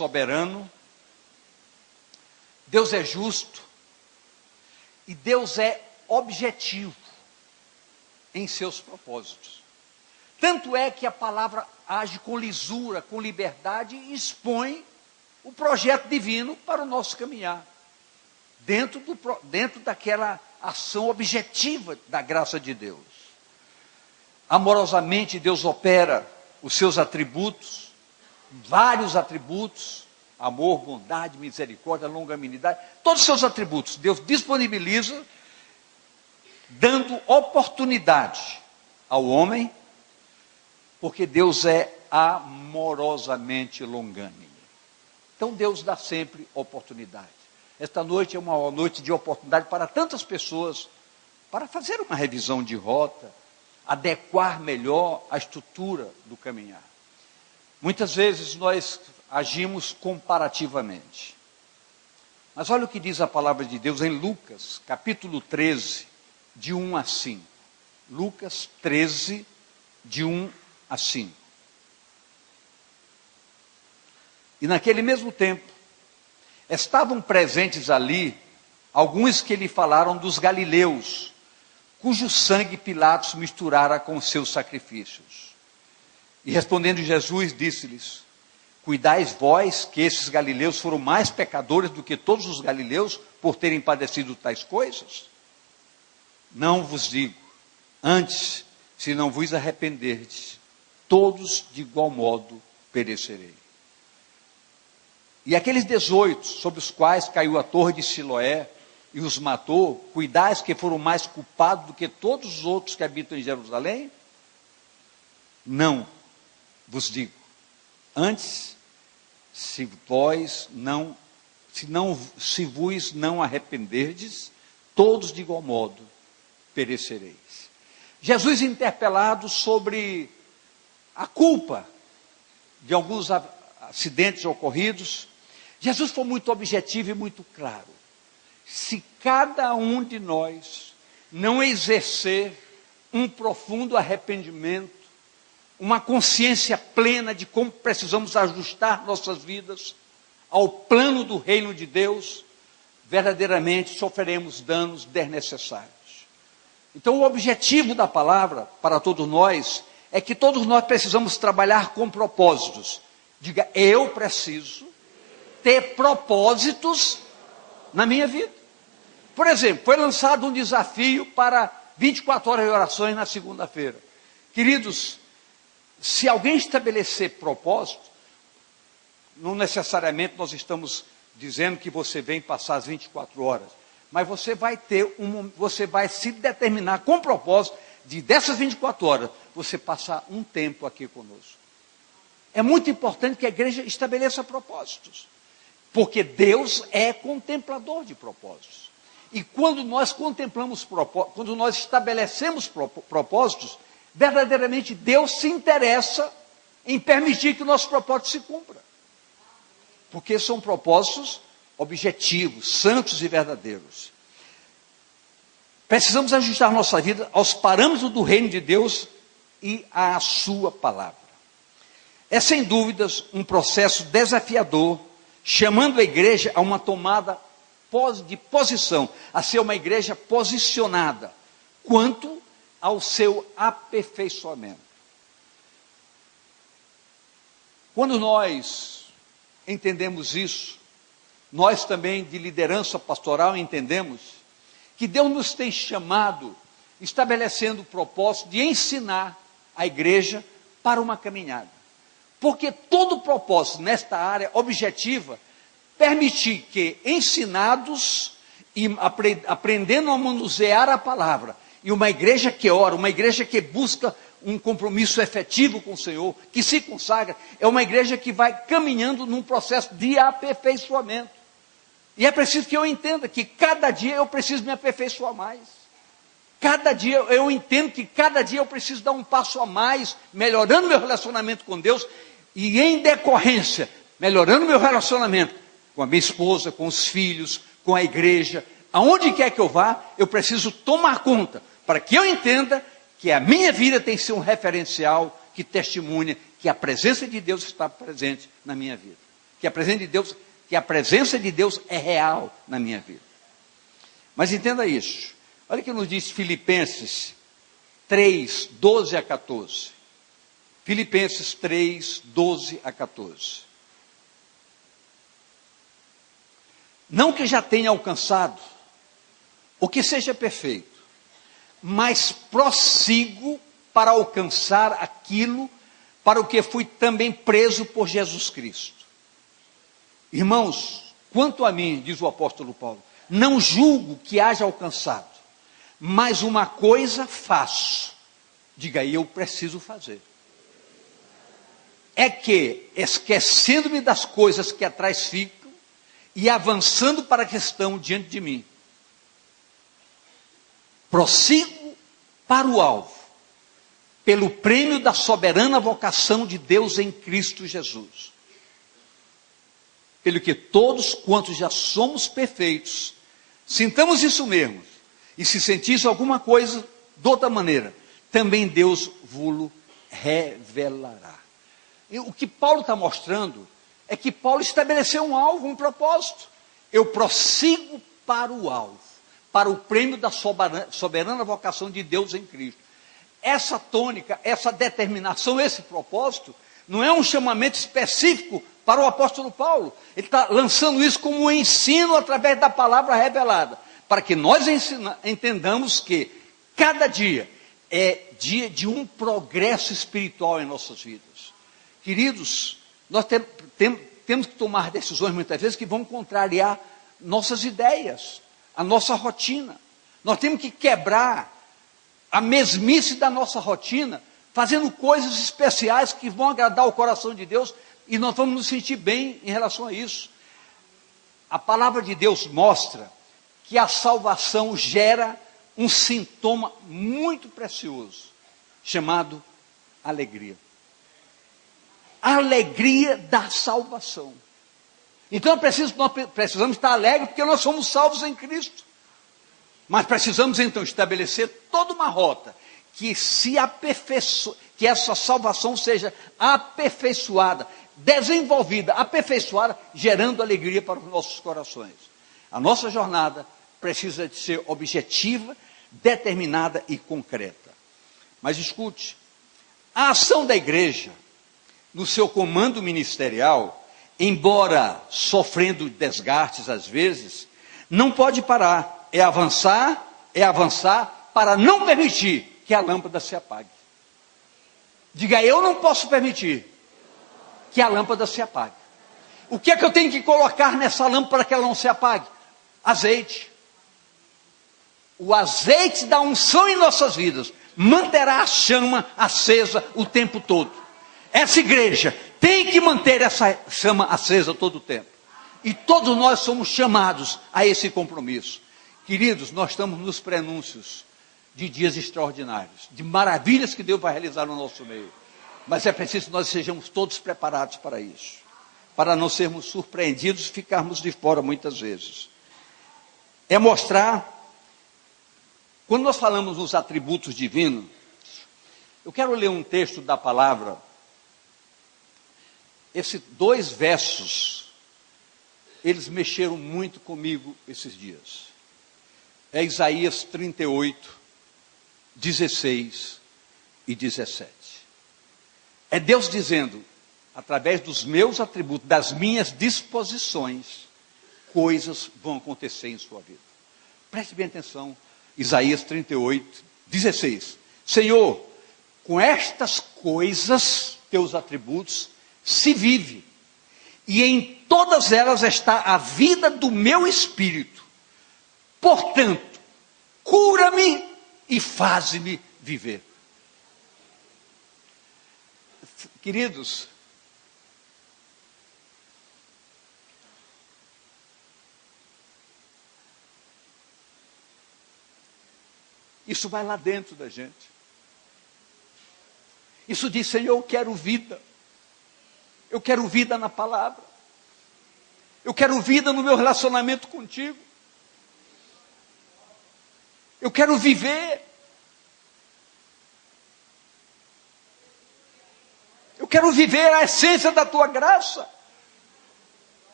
soberano, Deus é justo e Deus é objetivo em seus propósitos. Tanto é que a palavra age com lisura, com liberdade e expõe o projeto divino para o nosso caminhar, dentro daquela ação objetiva da graça de Deus. Amorosamente Deus opera os seus atributos, vários atributos, amor, bondade, misericórdia, longanimidade, todos os seus atributos, Deus disponibiliza, dando oportunidade ao homem, porque Deus é amorosamente longânime. Então Deus dá sempre oportunidade. Esta noite é uma noite de oportunidade para tantas pessoas, para fazer uma revisão de rota, adequar melhor a estrutura do caminhar. Muitas vezes nós agimos comparativamente. Mas olha o que diz a palavra de Deus em Lucas, capítulo 13, de 1 a 5. Lucas 13, de 1 a 5. E naquele mesmo tempo, estavam presentes ali alguns que lhe falaram dos galileus, cujo sangue Pilatos misturara com os seus sacrifícios. E respondendo Jesus, disse-lhes: cuidais vós que esses galileus foram mais pecadores do que todos os galileus por terem padecido tais coisas? Não vos digo, antes, se não vos arrependerdes, todos de igual modo perecerei. E aqueles 18, sobre os quais caiu a torre de Siloé e os matou, cuidais que foram mais culpados do que todos os outros que habitam em Jerusalém? Não vos digo, antes, se vos não arrependerdes, todos de igual modo perecereis. Jesus interpelado sobre a culpa de alguns acidentes ocorridos, Jesus foi muito objetivo e muito claro. Se cada um de nós não exercer um profundo arrependimento, uma consciência plena de como precisamos ajustar nossas vidas ao plano do reino de Deus, verdadeiramente sofreremos danos desnecessários. Então o objetivo da palavra para todos nós é que todos nós precisamos trabalhar com propósitos. Diga, eu preciso ter propósitos na minha vida. Por exemplo, foi lançado um desafio para 24 horas de orações na segunda-feira. Queridos, se alguém estabelecer propósito, não necessariamente nós estamos dizendo que você vem passar as 24 horas, mas você vai se determinar com propósito de dessas 24 horas, você passar um tempo aqui conosco. É muito importante que a igreja estabeleça propósitos, porque Deus é contemplador de propósitos. E quando nós contemplamos propósitos, quando nós estabelecemos propósitos, verdadeiramente Deus se interessa em permitir que o nosso propósito se cumpra. Porque são propósitos objetivos, santos e verdadeiros. Precisamos ajustar nossa vida aos parâmetros do reino de Deus e à sua palavra. É sem dúvidas um processo desafiador, chamando a igreja a uma tomada de posição, a ser uma igreja posicionada, quanto ao seu aperfeiçoamento. Quando nós entendemos isso, nós também de liderança pastoral entendemos que Deus nos tem chamado, estabelecendo o propósito de ensinar a igreja para uma caminhada. Porque todo propósito nesta área objetiva, permitir que ensinados e aprendendo a manusear a palavra, e uma igreja que ora, uma igreja que busca um compromisso efetivo com o Senhor, que se consagra, é uma igreja que vai caminhando num processo de aperfeiçoamento. E é preciso que eu entenda que cada dia eu preciso me aperfeiçoar mais. Cada dia eu entendo que cada dia eu preciso dar um passo a mais, melhorando meu relacionamento com Deus, e em decorrência, melhorando meu relacionamento com a minha esposa, com os filhos, com a igreja, aonde quer que eu vá, eu preciso tomar conta, para que eu entenda que a minha vida tem que ser um referencial que testemunha que a presença de Deus está presente na minha vida. que a presença de Deus é real na minha vida. Mas entenda isso. Olha o que nos diz Filipenses 3, 12 a 14. Filipenses 3, 12 a 14. Não que já tenha alcançado o que seja perfeito, mas prossigo para alcançar aquilo para o que fui também preso por Jesus Cristo. Irmãos, quanto a mim, diz o apóstolo Paulo, não julgo que haja alcançado, mas uma coisa faço. Diga aí, eu preciso fazer. É que, esquecendo-me das coisas que atrás ficam, e avançando para a questão diante de mim, prossigo para o alvo, pelo prêmio da soberana vocação de Deus em Cristo Jesus. Pelo que todos quantos já somos perfeitos, sintamos isso mesmo, e se sentisse alguma coisa de outra maneira, também Deus vos revelará. E o que Paulo está mostrando é que Paulo estabeleceu um alvo, um propósito. Eu prossigo para o alvo, para o prêmio da soberana vocação de Deus em Cristo. Essa tônica, essa determinação, esse propósito, não é um chamamento específico para o apóstolo Paulo. Ele está lançando isso como um ensino através da palavra revelada, para que nós entendamos que cada dia é dia de um progresso espiritual em nossas vidas. Queridos, nós temos que tomar decisões muitas vezes que vão contrariar nossas ideias, a nossa rotina. Nós temos que quebrar a mesmice da nossa rotina, fazendo coisas especiais que vão agradar o coração de Deus, e nós vamos nos sentir bem em relação a isso. A palavra de Deus mostra que a salvação gera um sintoma muito precioso, chamado alegria. A alegria da salvação. Então nós precisamos estar alegres porque nós somos salvos em Cristo. Mas precisamos então estabelecer toda uma rota que que essa salvação seja aperfeiçoada, desenvolvida, aperfeiçoada, gerando alegria para os nossos corações. A nossa jornada precisa de ser objetiva, determinada e concreta. Mas escute, a ação da igreja no seu comando ministerial, embora sofrendo desgastes às vezes, não pode parar, é avançar para não permitir que a lâmpada se apague. Diga, eu não posso permitir que a lâmpada se apague. O que é que eu tenho que colocar nessa lâmpada para que ela não se apague? Azeite. O azeite da unção em nossas vidas manterá a chama acesa o tempo todo. Essa igreja tem que manter essa chama acesa todo o tempo. E todos nós somos chamados a esse compromisso. Queridos, nós estamos nos prenúncios de dias extraordinários, de maravilhas que Deus vai realizar no nosso meio. Mas é preciso que nós sejamos todos preparados para isso, para não sermos surpreendidos e ficarmos de fora muitas vezes. É mostrar, quando nós falamos nos atributos divinos, eu quero ler um texto da palavra. Esses 2 versos, eles mexeram muito comigo esses dias. É Isaías 38, 16 e 17. É Deus dizendo, através dos meus atributos, das minhas disposições, coisas vão acontecer em sua vida. Preste bem atenção, Isaías 38, 16. Senhor, com estas coisas, teus atributos, se vive, e em todas elas está a vida do meu espírito. Portanto, cura-me e faze-me viver. Queridos, isso vai lá dentro da gente. Isso diz, Senhor, eu quero vida. Eu quero vida na palavra. Eu quero vida no meu relacionamento contigo. Eu quero viver. Eu quero viver a essência da tua graça.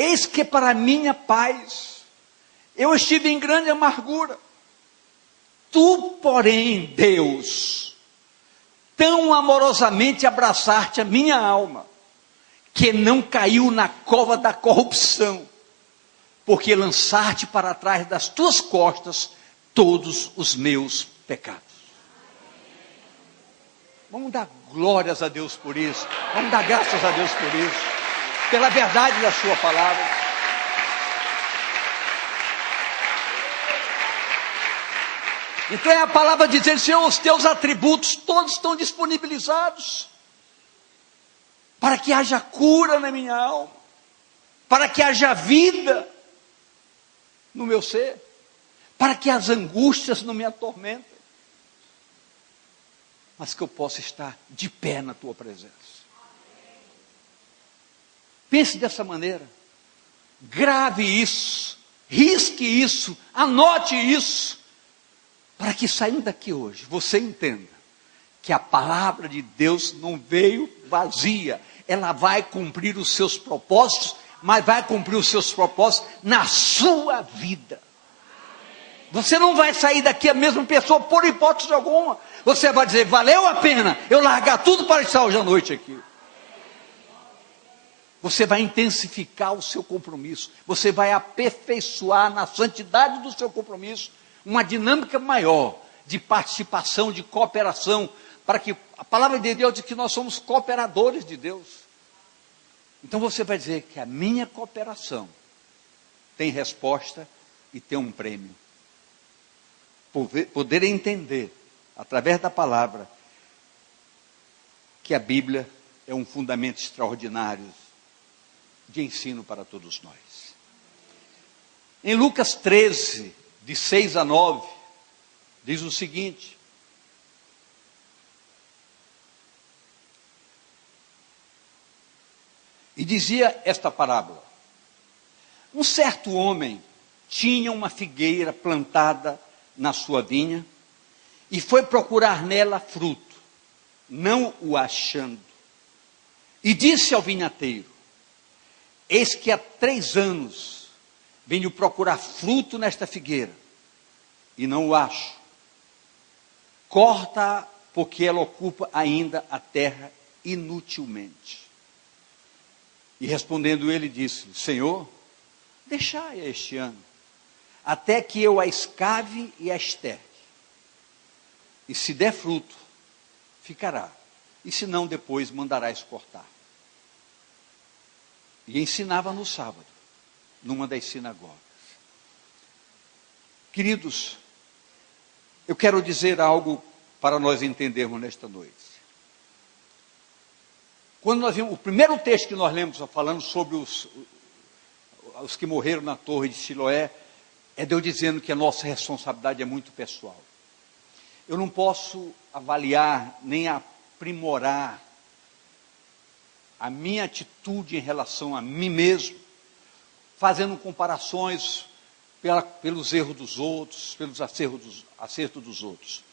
Eis que para minha paz eu estive em grande amargura. Tu, porém, Deus, tão amorosamente abraçaste a minha alma, que não caiu na cova da corrupção, porque lançaste para trás das tuas costas todos os meus pecados. Vamos dar glórias a Deus por isso, vamos dar graças a Deus por isso, pela verdade da sua palavra. Então é a palavra dizendo: Senhor, os teus atributos todos estão disponibilizados, para que haja cura na minha alma, para que haja vida no meu ser, para que as angústias não me atormentem, mas que eu possa estar de pé na tua presença. Pense dessa maneira, grave isso, risque isso, anote isso, para que saindo daqui hoje, você entenda que a palavra de Deus não veio vazia, ela vai cumprir os seus propósitos, mas vai cumprir os seus propósitos na sua vida. Você não vai sair daqui a mesma pessoa por hipótese alguma. Você vai dizer: valeu a pena eu largar tudo para estar hoje à noite aqui. Você vai intensificar o seu compromisso, você vai aperfeiçoar na santidade do seu compromisso uma dinâmica maior de participação, de cooperação, para que a palavra de Deus diz que nós somos cooperadores de Deus. Então você vai dizer que a minha cooperação tem resposta e tem um prêmio. Poder entender, através da palavra, que a Bíblia é um fundamento extraordinário de ensino para todos nós. Em Lucas 13, de 6 a 9, diz o seguinte: e dizia esta parábola: um certo homem tinha uma figueira plantada na sua vinha, e foi procurar nela fruto, não o achando. E disse ao vinhateiro: eis que há 3 anos venho procurar fruto nesta figueira, e não o acho. Corta-a, porque ela ocupa ainda a terra inutilmente. E respondendo ele, disse: Senhor, deixai-a este ano, até que eu a escave e a esterque. E se der fruto, ficará. E se não, depois mandarás cortar. E ensinava no sábado, numa das sinagogas. Queridos, eu quero dizer algo para nós entendermos nesta noite. Quando nós vimos, o primeiro texto que nós lemos, falando sobre os que morreram na torre de Siloé, é Deus dizendo que a nossa responsabilidade é muito pessoal. Eu não posso avaliar, nem aprimorar a minha atitude em relação a mim mesmo, fazendo comparações pelos erros dos outros, pelos acertos dos outros.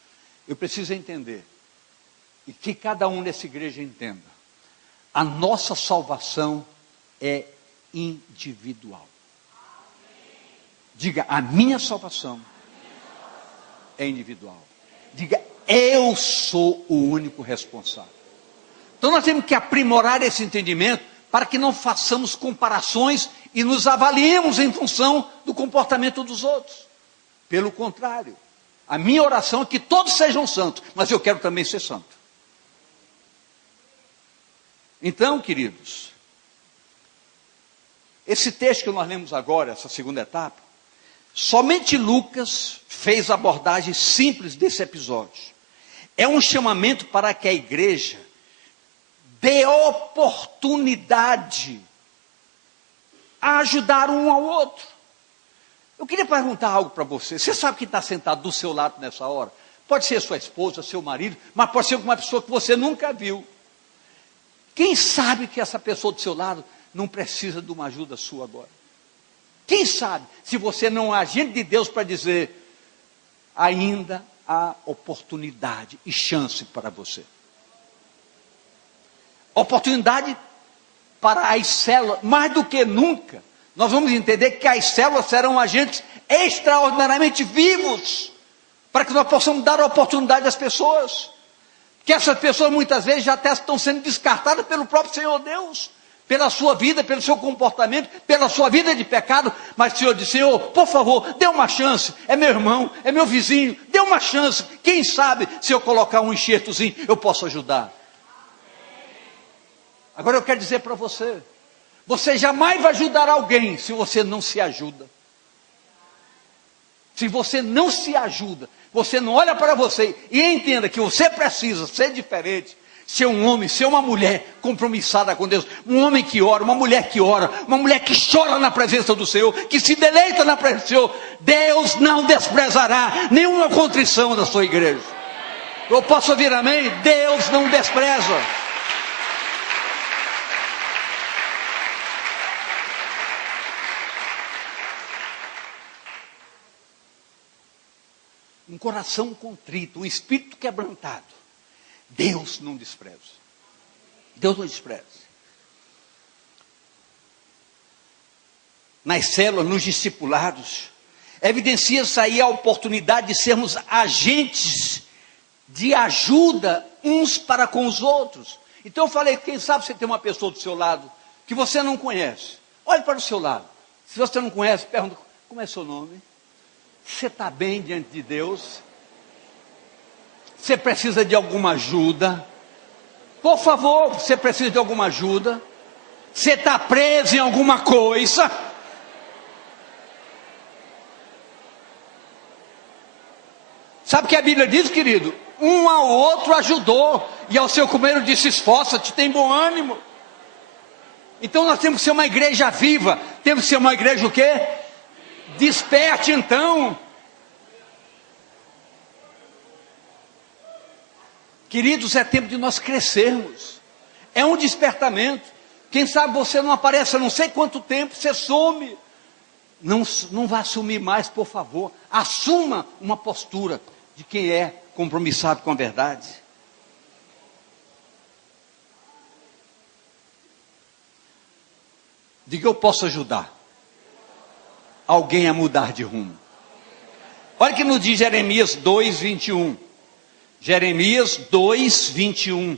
Eu preciso entender, e que cada um nessa igreja entenda: a nossa salvação é individual. Diga: a minha salvação é individual. Diga: eu sou o único responsável. Então nós temos que aprimorar esse entendimento para que não façamos comparações e nos avaliemos em função do comportamento dos outros. Pelo contrário, a minha oração é que todos sejam santos, mas eu quero também ser santo. Então, queridos, esse texto que nós lemos agora, essa segunda etapa, somente Lucas fez a abordagem simples desse episódio. É um chamamento para que a igreja dê oportunidade a ajudar um ao outro. Eu queria perguntar algo para você. Você sabe quem está sentado do seu lado nessa hora? Pode ser sua esposa, seu marido, mas pode ser uma pessoa que você nunca viu. Quem sabe que essa pessoa do seu lado não precisa de uma ajuda sua agora? Quem sabe, se você não é agente de Deus para dizer: ainda há oportunidade e chance para você. Oportunidade para as células, mais do que nunca, nós vamos entender que as células serão agentes extraordinariamente vivos, para que nós possamos dar oportunidade às pessoas, que essas pessoas muitas vezes já até estão sendo descartadas pelo próprio Senhor Deus, pela sua vida, pelo seu comportamento, pela sua vida de pecado, mas o Senhor diz: Senhor, por favor, dê uma chance, é meu irmão, é meu vizinho, dê uma chance, quem sabe se eu colocar um enxertozinho, eu posso ajudar. Agora eu quero dizer para você, você jamais vai ajudar alguém se você não se ajuda. Se você não se ajuda, você não olha para você e entenda que você precisa ser diferente, ser um homem, ser uma mulher compromissada com Deus, um homem que ora, uma mulher que ora, uma mulher que chora na presença do Senhor, que se deleita na presença do Senhor. Deus não desprezará nenhuma contrição da sua igreja. Eu posso ouvir amém? Deus não despreza. Um coração contrito, um espírito quebrantado, Deus não despreza. Deus não despreza. Nas células, nos discipulados, evidencia-se aí a oportunidade de sermos agentes de ajuda uns para com os outros. Então eu falei, quem sabe você tem uma pessoa do seu lado que você não conhece. Olhe para o seu lado. Se você não conhece, pergunta: como é seu nome? Você está bem diante de Deus? Você precisa de alguma ajuda? Por favor, você precisa de alguma ajuda? Você está preso em alguma coisa? Sabe o que a Bíblia diz, querido? Um ao outro ajudou, e ao seu companheiro disse: esforça-te, tem bom ânimo. Então nós temos que ser uma igreja viva. Temos que ser uma igreja o quê? Desperte então. Queridos, é tempo de nós crescermos. É um despertamento. Quem sabe você não aparece há não sei quanto tempo, você some. Não vá assumir mais, por favor. Assuma uma postura de quem é compromissado com a verdade. Diga: eu posso ajudar alguém a mudar de rumo. Olha que nos diz Jeremias 2, 21. Jeremias 2, 21.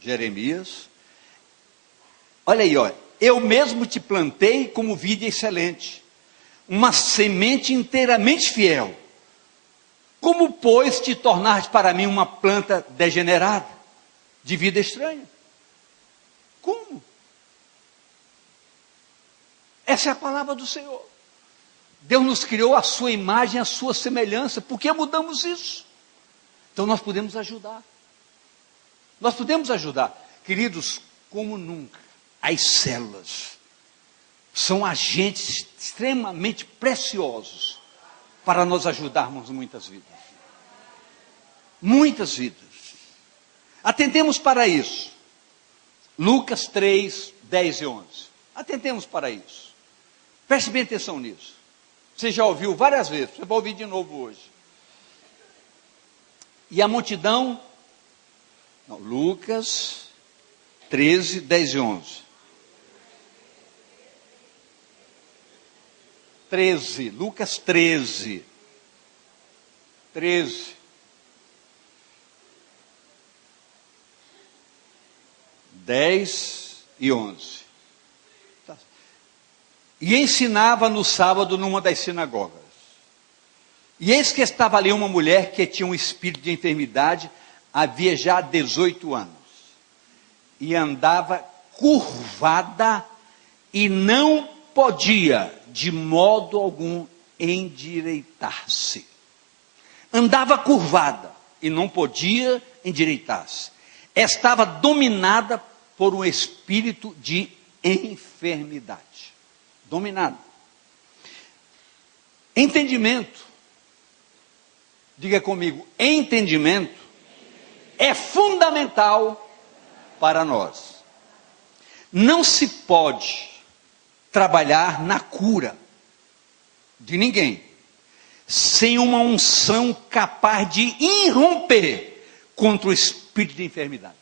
Jeremias. Olha aí, olha. Eu mesmo te plantei como vide excelente, uma semente inteiramente fiel. Como, pois, te tornaste para mim uma planta degenerada, de vida estranha? Como? Essa é a palavra do Senhor. Deus nos criou a sua imagem, a sua semelhança. Por que mudamos isso? Então nós podemos ajudar. Nós podemos ajudar. Queridos, como nunca, as células são agentes extremamente preciosos para nós ajudarmos muitas vidas. Muitas vidas. Atentemos para isso. Lucas 3, 10 e 11. Atentemos para isso. Preste bem atenção nisso. Você já ouviu várias vezes, você vai ouvir de novo hoje. E a multidão, não, Lucas 13, 10 e 11. 13, Lucas 13. 13. 10 e 11. E ensinava no sábado numa das sinagogas. E eis que estava ali uma mulher que tinha um espírito de enfermidade, havia já 18 anos. E andava curvada e não podia, de modo algum, endireitar-se. Andava curvada e não podia endireitar-se. Estava dominada por um espírito de enfermidade. Dominado. Entendimento. Diga comigo, entendimento é fundamental para nós. Não se pode trabalhar na cura de ninguém sem uma unção capaz de irromper contra o espírito de enfermidade.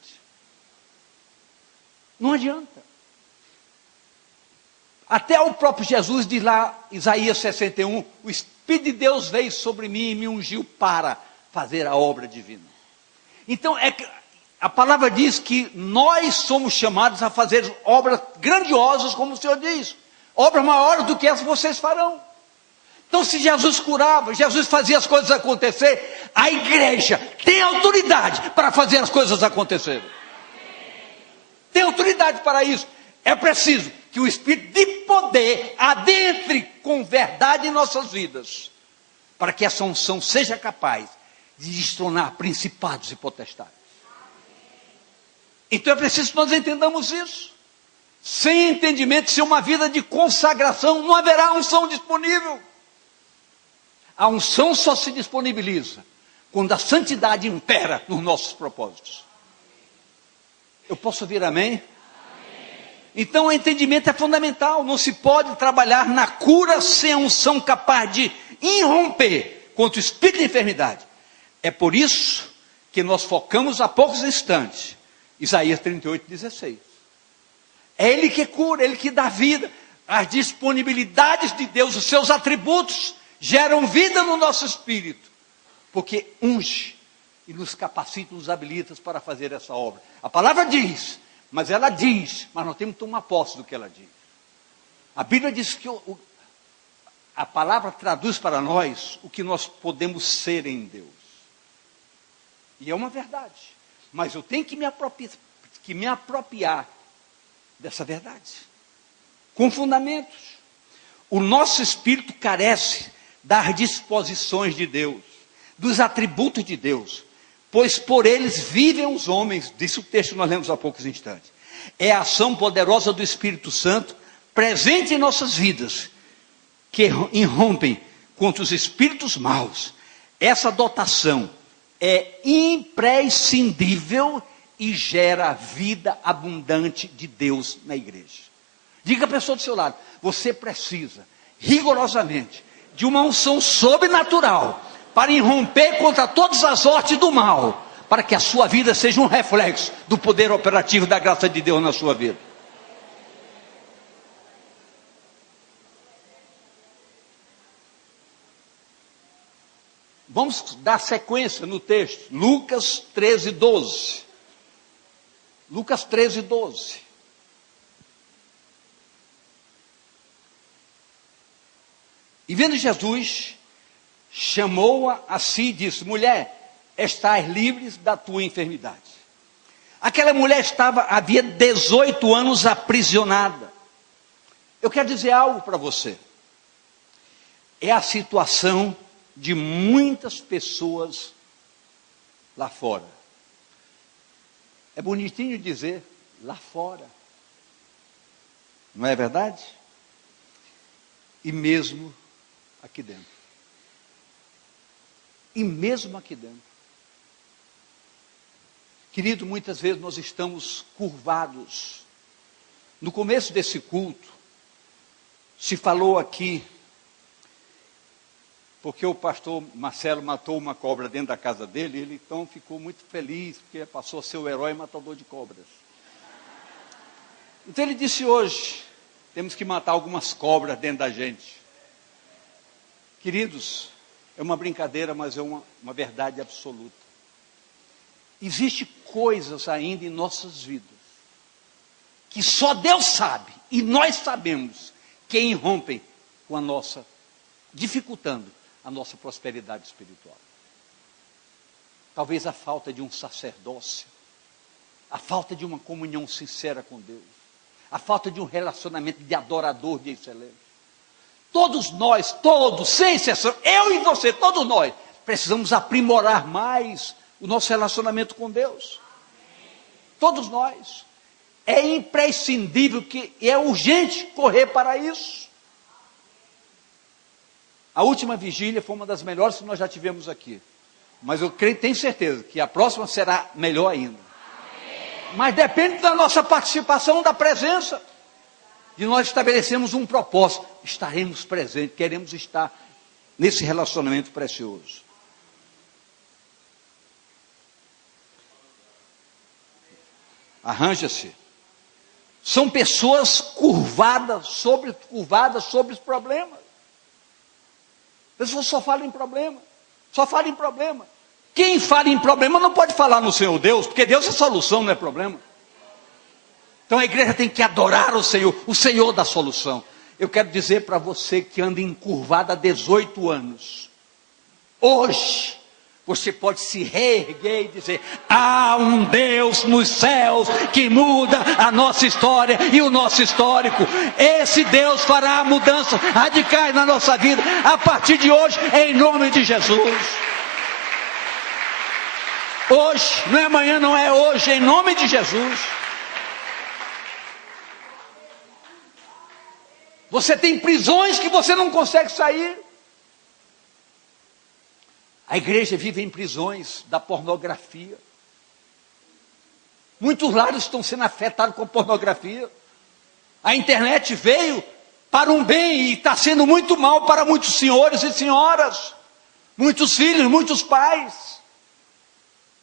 Não adianta. Até o próprio Jesus diz lá, Isaías 61, o Espírito de Deus veio sobre mim e me ungiu para fazer a obra divina. Então, a palavra diz que nós somos chamados a fazer obras grandiosas, como o Senhor diz. Obras maiores do que essas vocês farão. Então, se Jesus curava, Jesus fazia as coisas acontecer, a igreja tem autoridade para fazer as coisas acontecerem. Tem autoridade para isso. É preciso que o Espírito de poder adentre com verdade em nossas vidas, para que essa unção seja capaz de destronar principados e potestades. Então é preciso que nós entendamos isso. Sem entendimento, sem uma vida de consagração, não haverá unção disponível. A unção só se disponibiliza quando a santidade impera nos nossos propósitos. Eu posso ouvir amém? Então o entendimento é fundamental. Não se pode trabalhar na cura sem a unção capaz de irromper contra o espírito de enfermidade. É por isso que nós focamos há poucos instantes Isaías 38:16. É Ele que cura, Ele que dá vida. As disponibilidades de Deus, os seus atributos geram vida no nosso espírito, porque unge e nos capacita, nos habilita para fazer essa obra. A palavra diz, mas ela diz, mas nós temos que tomar posse do que ela diz. A Bíblia diz que a palavra traduz para nós o que nós podemos ser em Deus. E é uma verdade, mas eu tenho que me apropriar dessa verdade, com fundamentos. O nosso espírito carece das disposições de Deus, dos atributos de Deus, pois por eles vivem os homens, disse o texto que nós lemos há poucos instantes. É a ação poderosa do Espírito Santo, presente em nossas vidas, que irrompem contra os espíritos maus. Essa dotação é imprescindível e gera a vida abundante de Deus na igreja. Diga à pessoa do seu lado, você precisa, rigorosamente, de uma unção sobrenatural, para irromper contra todas as hortes do mal, para que a sua vida seja um reflexo do poder operativo da graça de Deus na sua vida. Vamos dar sequência no texto, Lucas 13:12. Lucas 13:12. E vendo Jesus, chamou-a a si e disse, mulher, estás livre da tua enfermidade. Aquela mulher havia 18 anos aprisionada. Eu quero dizer algo para você. É a situação de muitas pessoas lá fora. É bonitinho dizer lá fora. Não é verdade? E mesmo aqui dentro. E mesmo aqui dentro. Querido, muitas vezes nós estamos curvados. No começo desse culto, se falou aqui, porque o pastor Marcelo matou uma cobra dentro da casa dele, ele então ficou muito feliz, porque passou a ser o herói matador de cobras. Então ele disse hoje, temos que matar algumas cobras dentro da gente. Queridos, é uma brincadeira, mas é uma verdade absoluta. Existem coisas ainda em nossas vidas, que só Deus sabe, e nós sabemos, que irrompem com a nossa, dificultando a nossa prosperidade espiritual. Talvez a falta de um sacerdócio, a falta de uma comunhão sincera com Deus, a falta de um relacionamento de adorador de excelência. Todos nós, todos, sem exceção, eu e você, todos nós, precisamos aprimorar mais o nosso relacionamento com Deus. Todos nós. É imprescindível, que é urgente correr para isso. A última vigília foi uma das melhores que nós já tivemos aqui. Mas eu tenho certeza que a próxima será melhor ainda. Mas depende da nossa participação, da presença. De nós estabelecermos um propósito. Estaremos presentes, queremos estar nesse relacionamento precioso. Arranja-se. São pessoas curvadas sobre os problemas. Pessoas só falam em problema. Só falam em problema. Quem fala em problema não pode falar no Senhor Deus, porque Deus é solução, não é problema. Então a igreja tem que adorar o Senhor da solução. Eu quero dizer para você que anda encurvado há 18 anos. Hoje, você pode se reerguer e dizer: há um Deus nos céus que muda a nossa história e o nosso histórico. Esse Deus fará mudanças radicais na nossa vida a partir de hoje, em nome de Jesus. Hoje, não é amanhã, não é hoje, em nome de Jesus. Você tem prisões que você não consegue sair. A igreja vive em prisões da pornografia. Muitos lares estão sendo afetados com pornografia. A internet veio para um bem e está sendo muito mal para muitos senhores e senhoras, muitos filhos, muitos pais.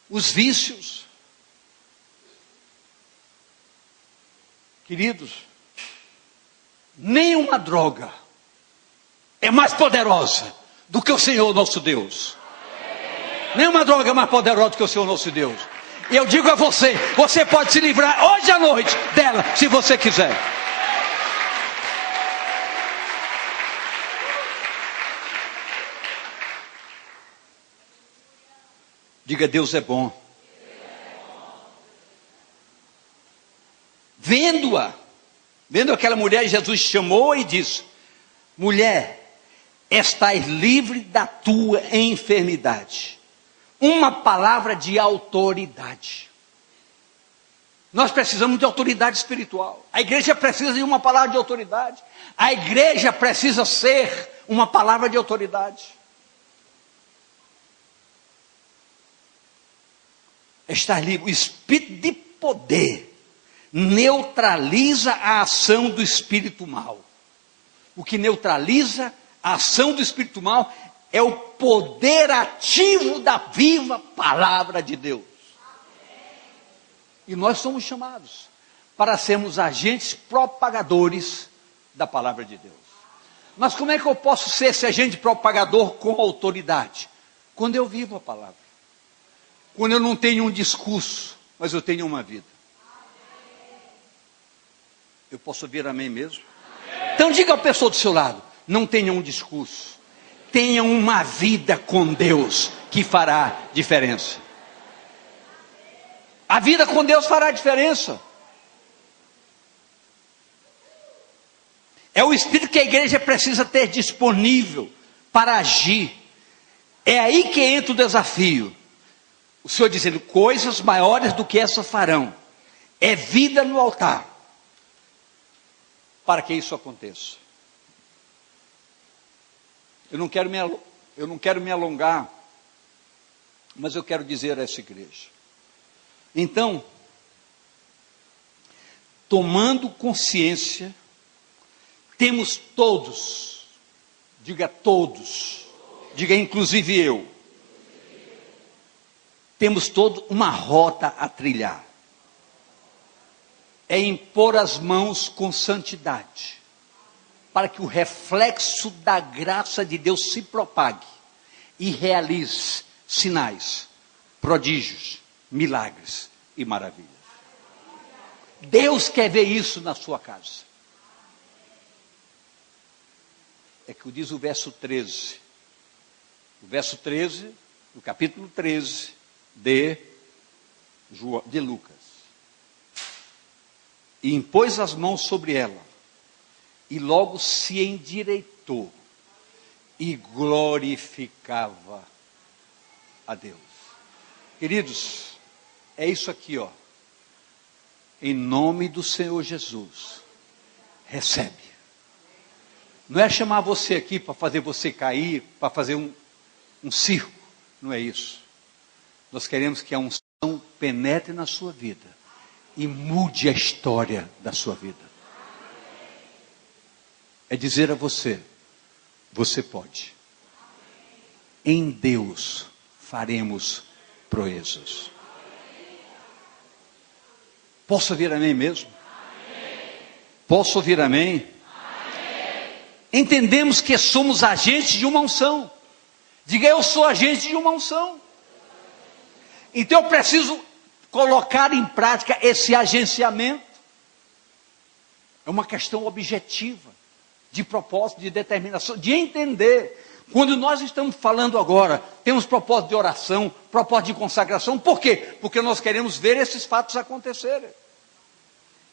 Os vícios. Queridos, nenhuma droga é mais poderosa do que o Senhor nosso Deus. Nenhuma droga é mais poderosa do que o Senhor nosso Deus. E eu digo a você, você pode se livrar hoje à noite dela, se você quiser. Diga: Deus é bom. Vendo aquela mulher, Jesus chamou e disse: mulher, estás livre da tua enfermidade. Uma palavra de autoridade. Nós precisamos de autoridade espiritual. A igreja precisa de uma palavra de autoridade. A igreja precisa ser uma palavra de autoridade. Estar livre. O espírito de poder neutraliza a ação do espírito mal. O que neutraliza a ação do espírito mal é o poder ativo da viva palavra de Deus. E nós somos chamados para sermos agentes propagadores da palavra de Deus. Mas como é que eu posso ser esse agente propagador com autoridade? Quando eu vivo a palavra. Quando eu não tenho um discurso, mas eu tenho uma vida. Eu posso ouvir amém mesmo? Então diga à pessoa do seu lado: não tenha um discurso. Tenha uma vida com Deus que fará diferença. A vida com Deus fará diferença. É o espírito que a igreja precisa ter disponível para agir. É aí que entra o desafio. O Senhor dizendo: coisas maiores do que essa farão. É vida no altar. Para que isso aconteça. Eu não quero me alongar, mas eu quero dizer a essa igreja. Então, tomando consciência, temos todos, diga inclusive eu, temos todos uma rota a trilhar. É impor as mãos com santidade, para que o reflexo da graça de Deus se propague e realize sinais, prodígios, milagres e maravilhas. Deus quer ver isso na sua casa. É que diz o verso 13. O verso 13, do capítulo 13 de Lucas. E impôs as mãos sobre ela. E logo se endireitou e glorificava a Deus. Queridos, é isso aqui, ó. Em nome do Senhor Jesus, recebe. Não é chamar você aqui para fazer você cair, para fazer um circo. Não é isso. Nós queremos que a unção penetre na sua vida e mude a história da sua vida. É dizer a você: você pode. Em Deus faremos proezas. Posso ouvir amém mesmo? Posso ouvir amém? Entendemos que somos agentes de uma unção. Diga, eu sou agente de uma unção. Então eu preciso colocar em prática esse agenciamento. É uma questão objetiva, de propósito, de determinação, de entender. Quando nós estamos falando agora, temos propósito de oração, propósito de consagração. Por quê? Porque nós queremos ver esses fatos acontecerem.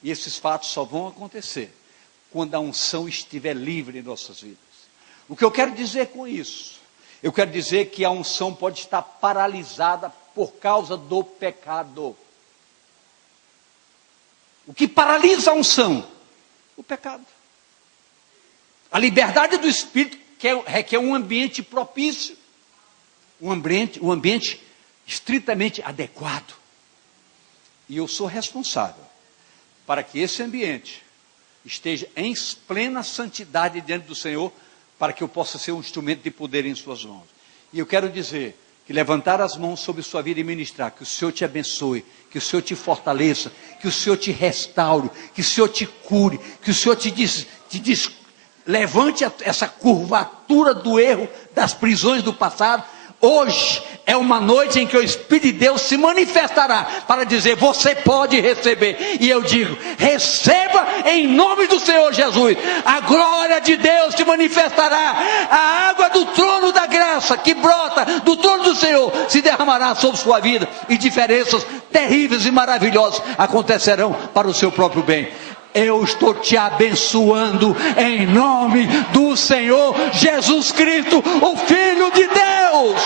E esses fatos só vão acontecer quando a unção estiver livre em nossas vidas. O que eu quero dizer com isso? Eu quero dizer que a unção pode estar paralisada por causa do pecado. O que paralisa a unção? O pecado. A liberdade do Espírito requer um ambiente propício, um ambiente estritamente adequado. E eu sou responsável para que esse ambiente esteja em plena santidade diante do Senhor, para que eu possa ser um instrumento de poder em suas mãos. E eu quero dizer que levantar as mãos sobre sua vida e ministrar, que o Senhor te abençoe, que o Senhor te fortaleça, que o Senhor te restaure, que o Senhor te cure, que o Senhor levante essa curvatura do erro, das prisões do passado. Hoje é uma noite em que o Espírito de Deus se manifestará para dizer, você pode receber. E eu digo, receba em nome do Senhor Jesus. A glória de Deus se manifestará. A água do trono da graça que brota do trono do Senhor se derramará sobre sua vida. E diferenças terríveis e maravilhosas acontecerão para o seu próprio bem. Eu estou te abençoando em nome do Senhor Jesus Cristo, o Filho de Deus.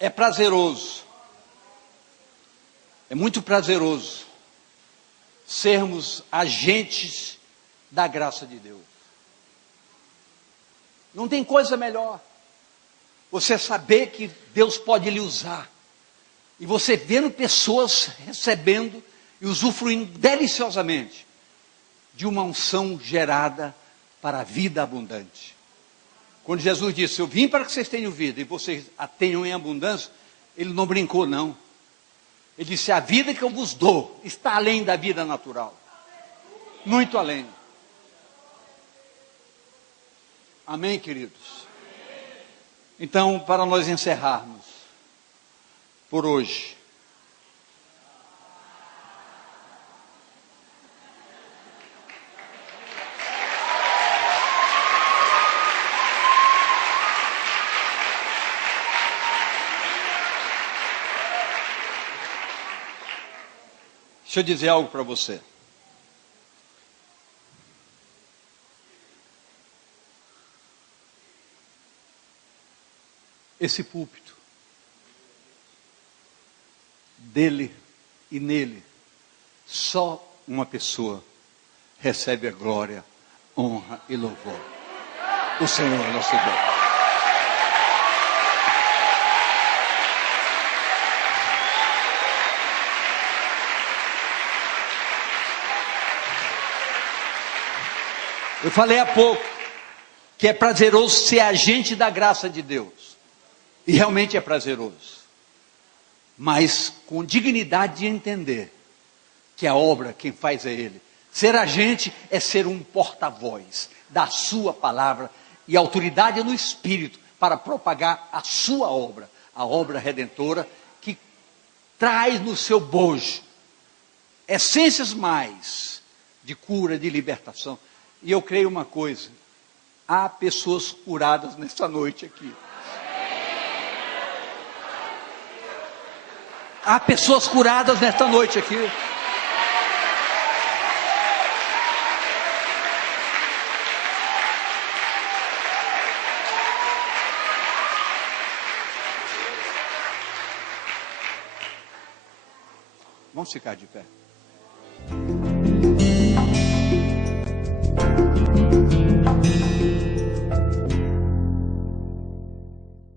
É prazeroso, é muito prazeroso sermos agentes da graça de Deus. Não tem coisa melhor você saber que Deus pode lhe usar, e você vendo pessoas recebendo e usufruindo deliciosamente de uma unção gerada para a vida abundante. Quando Jesus disse, eu vim para que vocês tenham vida, e vocês a tenham em abundância, ele não brincou não. Ele disse, a vida que eu vos dou, está além da vida natural. Muito além. Amém, queridos? Então, para nós encerrarmos, por hoje, deixa eu dizer algo para você. Esse púlpito, dele e nele, só uma pessoa recebe a glória, honra e louvor. O Senhor é nosso Deus. Eu falei há pouco que é prazeroso ser agente da graça de Deus. E realmente é prazeroso. Mas com dignidade de entender que a obra, quem faz é Ele. Ser agente é ser um porta-voz da sua palavra e autoridade no Espírito para propagar a sua obra, a obra redentora que traz no seu bojo essências mais de cura, de libertação. E eu creio uma coisa, há pessoas curadas nessa noite aqui. Há pessoas curadas nesta noite aqui. Vamos ficar de pé.